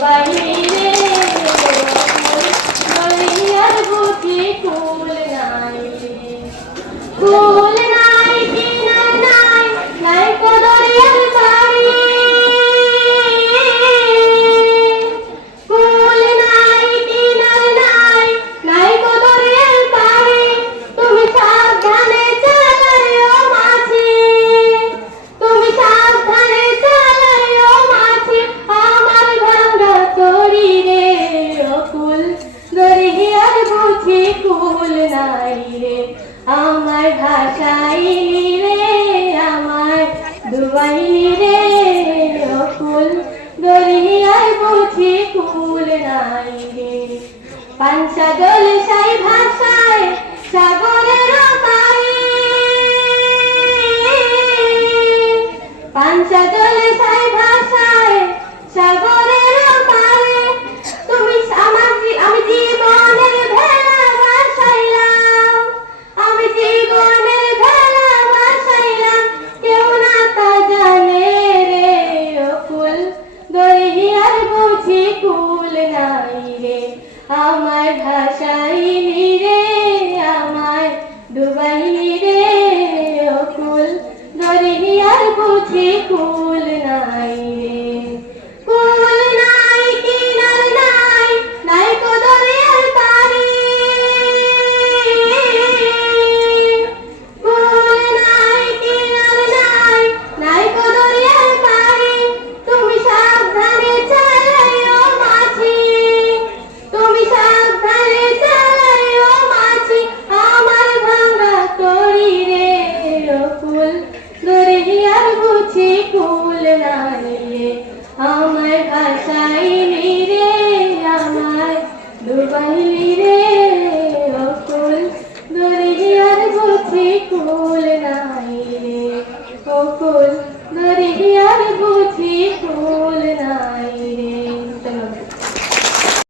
Bye. ভুল নাই রে। আমার ভাষাইলি রে, আমার রে। বুঝি নাই রে। সাই ভাষায় সাগরের পাই সাই ভাষায় সাগরের ভাসাইলি রে আমায় ডুবাইলি রে ও ফুল। বুঝি কুল নাই ফুল নাই আমার কাছাই নেই রে আমার ডুবাইলি রে, অকুল দরিয়ার বুঝি ফুল নাই অকুল দরিয়ার বুঝি ফুল